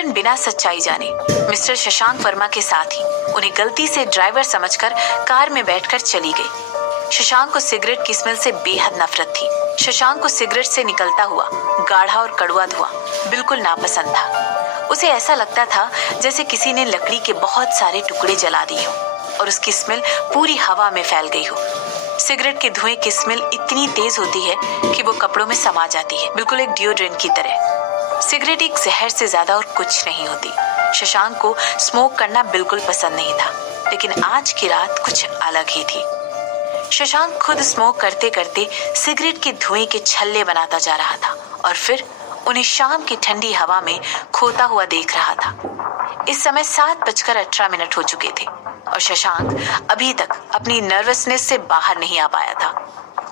सिमरन बिना सच्चाई जाने मिस्टर शशांक वर्मा के साथ ही उन्हें गलती से ड्राइवर समझकर कार में बैठकर चली गई। शशांक को सिगरेट की स्मेल से बेहद नफरत थी। शशांक को सिगरेट से निकलता हुआ गाढ़ा और कड़वा धुआं बिल्कुल नापसंद था। उसे ऐसा लगता था जैसे किसी ने लकड़ी के बहुत सारे टुकड़े जला दिए हो और उसकी स्मेल पूरी हवा में फैल गई हो। सिगरेट के धुएं की स्मेल इतनी तेज होती है कि वो कपड़ों में समा जाती है, बिल्कुल एक डिओड्रेंट की तरह। सिगरेट एक जहर से ज्यादा और कुछ नहीं होती। शशांक को स्मोक करना बिल्कुल पसंद नहीं था, लेकिन आज की रात कुछ अलग ही थी। शशांक खुद स्मोक करते करते सिगरेट के धुएं के छल्ले बनाता जा रहा था और फिर उन्हें शाम की ठंडी हवा में खोता हुआ देख रहा था। इस समय 7:18 हो चुके थे और शशांक अभी तक अपनी नर्वसनेस से बाहर नहीं आ पाया था।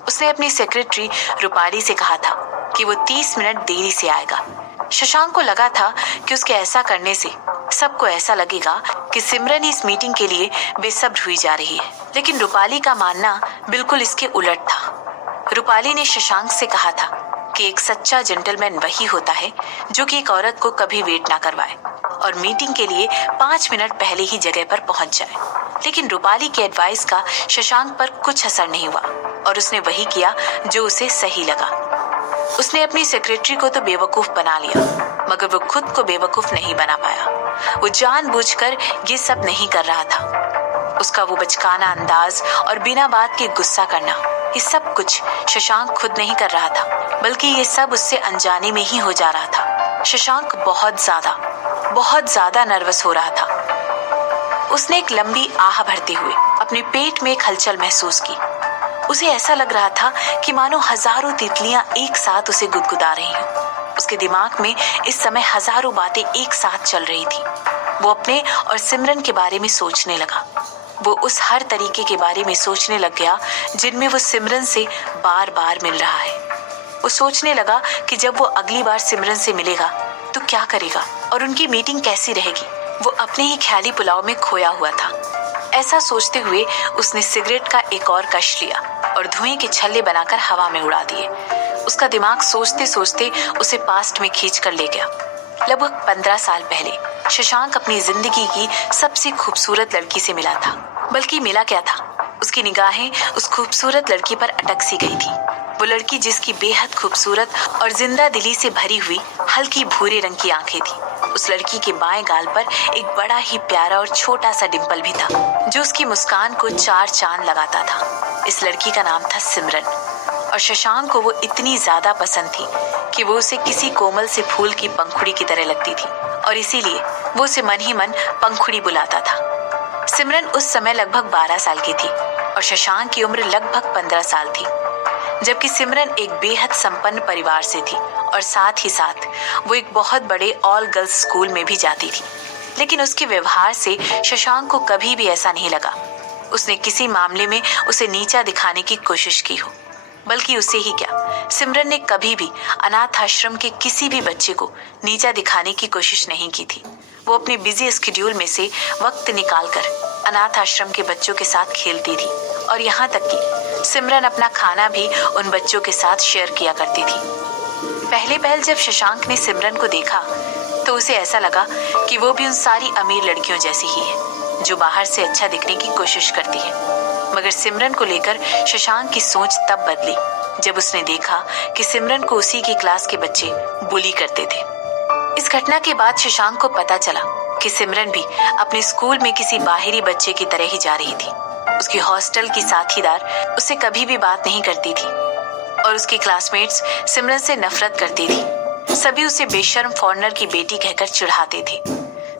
उसने अपनी सेक्रेटरी रूपाली से कहा था कि वो 30 मिनट देरी से आएगा। शशांक को लगा था कि उसके ऐसा करने से सबको ऐसा लगेगा कि सिमरन इस मीटिंग के लिए बेसब्र हुई जा रही है, लेकिन रूपाली का मानना बिल्कुल इसके उलट था। रूपाली ने शशांक से कहा था कि एक सच्चा जेंटलमैन वही होता है जो कि एक औरत को कभी वेट ना करवाए और मीटिंग के लिए 5 मिनट पहले ही जगह पर पहुंच जाए। लेकिन रूपाली के एडवाइस का शशांक पर कुछ असर नहीं हुआ और उसने वही किया जो उसे सही लगा। उसने अपनी सेक्रेटरी को तो बेवकूफ बना लिया, मगर वो खुद को बेवकूफ नहीं बना पाया। वो जानबूझकर ये सब नहीं कर रहा था। उसका वो बचकाना अंदाज और बिना बात के गुस्सा करना, ये सब कुछ शशांक खुद नहीं कर रहा था, बल्कि ये सब उससे अनजाने में ही हो जा रहा था। शशांक बहुत ज्यादा नर्वस हो रहा था। उसने एक लंबी आह भरते हुए अपने पेट में एक हलचल महसूस की। उसे ऐसा लग रहा था कि मानो हजारों तितलियां एक साथ उसे गुदगुदा रही हों। उसके दिमाग में इस समय हजारों बातें एक साथ चल रही थी। वो अपने और सिमरन के बारे में सोचने लगा। वो उस हर तरीके के बारे में सोचने लग गया जिनमें वो सिमरन से बार बार मिल रहा है। वो सोचने लगा कि जब वो अगली बार सिमरन से मिलेगा तो क्या करेगा और उनकी मीटिंग कैसी रहेगी। वो अपने ही ख्याली पुलाव में खोया हुआ था। ऐसा सोचते हुए उसने सिगरेट का एक और कश लिया और धुएं के छल्ले बनाकर हवा में उड़ा दिए। उसका दिमाग सोचते सोचते उसे पास्ट में खींच कर ले गया। लगभग 15 साल पहले शशांक अपनी जिंदगी की सबसे खूबसूरत लड़की से मिला था। बल्कि मिला क्या था, उसकी निगाहें उस खूबसूरत लड़की पर अटक सी गई थी। वो लड़की जिसकी बेहद खूबसूरत और जिंदा दिली से भरी हुई हल्की भूरे रंग की आंखें थी। उस लड़की के बाएं गाल पर एक बड़ा ही प्यारा और छोटा सा डिंपल भी था जो उसकी मुस्कान को 4 चांद लगाता था। इस लड़की का नाम था सिमरन और शशांक को वो इतनी ज्यादा पसंद थी कि वो उसे किसी कोमल से फूल की पंखुड़ी की तरह लगती थी और इसीलिए वो उसे मन ही मन पंखुड़ी बुलाता था। सिमरन उस समय लगभग 12 साल की थी और शशांक की उम्र लगभग 15 साल थी, जबकि सिमरन एक बेहद संपन्न परिवार से थी और साथ ही साथ वो एक बहुत बड़े ऑल गर्ल्स स्कूल में भी जाती थी। लेकिन उसके व्यवहार से शशांक को कभी भी ऐसा नहीं लगा उसने किसी मामले में उसे नीचा दिखाने की कोशिश की हो। बल्कि उसे ही क्या, सिमरन ने कभी भी अनाथ आश्रम के किसी भी बच्चे को नीचा दिखाने की कोशिश नहीं की थी। वो अपने बिजी स्केड्यूल में से वक्त निकालकर अनाथ आश्रम के बच्चों के साथ खेलती थी और यहाँ तक कि सिमरन अपना खाना भी उन बच्चों के साथ शेयर किया करती थी। पहले जब शशांक ने सिमरन को देखा तो उसे ऐसा लगा कि वो भी उन सारी अमीर लड़कियों जैसी ही है जो बाहर से अच्छा दिखने की कोशिश करती है। मगर सिमरन को लेकर शशांक की सोच तब बदली जब उसने देखा कि सिमरन को उसी की क्लास के बच्चे बुली करते थे। इस घटना के बाद शशांक को पता चला कि सिमरन भी अपने स्कूल में किसी बाहरी बच्चे की तरह ही जा रही थी। उसकी हॉस्टल की साथीदार उससे कभी भी बात नहीं करती थी और उसकी क्लासमेट्स सिमरन से नफरत करती थी। सभी उसे बेशर्म फॉरेनर की बेटी कहकर चिढ़ाते थे।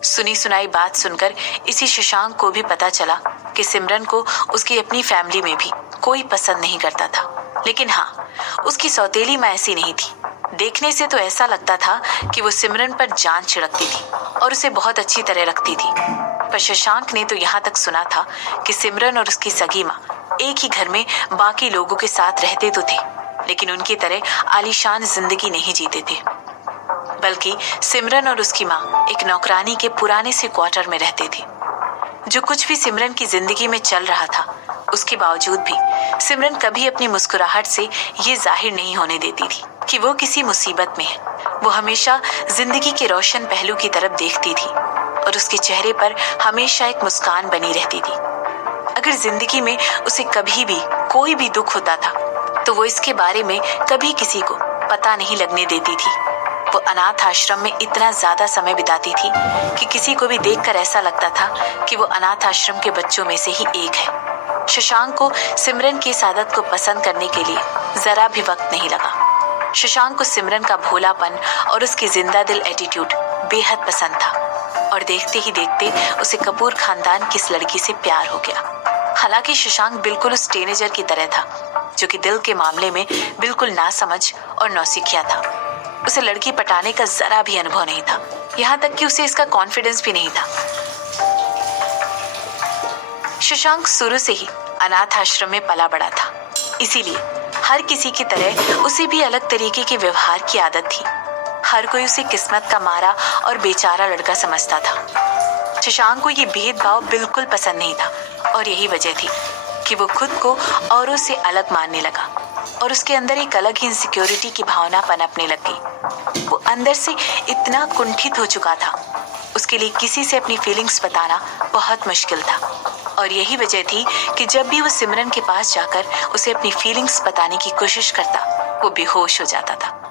सुनी सुनाई बात सुनकर इसी शशांक को भी पता चला कि सिमरन को उसकी अपनी फैमिली में भी कोई पसंद नहीं करता था। लेकिन हाँ, उसकी सौतेली माँ ऐसी नहीं थी। देखने से तो ऐसा लगता था कि वो सिमरन पर जान छिड़कती थी और उसे बहुत अच्छी तरह रखती थी। पर शशांक ने तो यहाँ तक सुना था कि सिमरन और उसकी सगी माँ एक ही घर में बाकी लोगों के साथ रहते तो थे, लेकिन उनकी तरह आलीशान जिंदगी नहीं जीते थे। बल्कि सिमरन और उसकी माँ एक नौकरानी के पुराने से क्वार्टर में रहते थे। जो कुछ भी सिमरन की जिंदगी में चल रहा था, उसके बावजूद भी सिमरन कभी अपनी मुस्कुराहट से ये जाहिर नहीं होने देती थी कि वो किसी मुसीबत में है। वो हमेशा जिंदगी के रोशन पहलू की तरफ देखती थी और उसके चेहरे पर हमेशा एक मुस्कान बनी रहती थी। अगर जिंदगी में उसे कभी भी कोई भी दुख होता था तो वो इसके बारे में कभी किसी को पता नहीं लगने देती थी। वो अनाथ आश्रम में इतना ज्यादा समय बिताती थी कि किसी को भी देखकर ऐसा लगता था कि वो अनाथ आश्रम के बच्चों में से ही एक है। शशांक को सिमरन की इस आदत को पसंद करने के लिए जरा भी वक्त नहीं लगा। शशांक को सिमरन का भोलापन और उसकी जिंदा दिल एटीट्यूड बेहद पसंद था और देखते ही देखते उसे कपूर खानदान की इस लड़की से प्यार हो गया। हालांकि शशांक बिल्कुल उस टीनेजर की तरह था जो कि दिल के मामले में बिल्कुल नासमझ और नौसिखिया था। उसे लड़की पटाने का जरा भी अनुभव नहीं था, यहाँ तक कि उसे इसका कॉन्फिडेंस भी नहीं था। शशांक शुरू से ही अनाथ आश्रम में पला बड़ा था, इसीलिए हर किसी की तरह उसे भी अलग तरीके के व्यवहार की आदत थी। हर कोई उसे किस्मत का मारा और बेचारा लड़का समझता था। शशांक को ये भेदभाव बिल्कुल पसंद नहीं था और यही वजह थी कि वो खुद को औरों से अलग मानने लगा और उसके अंदर एक अलग ही इनसिक्योरिटी की भावना पनपने लग गई। वो अंदर से इतना कुंठित हो चुका था, उसके लिए किसी से अपनी फीलिंग्स बताना बहुत मुश्किल था और यही वजह थी कि जब भी वो सिमरन के पास जाकर उसे अपनी फीलिंग्स बताने की कोशिश करता वो बेहोश हो जाता था।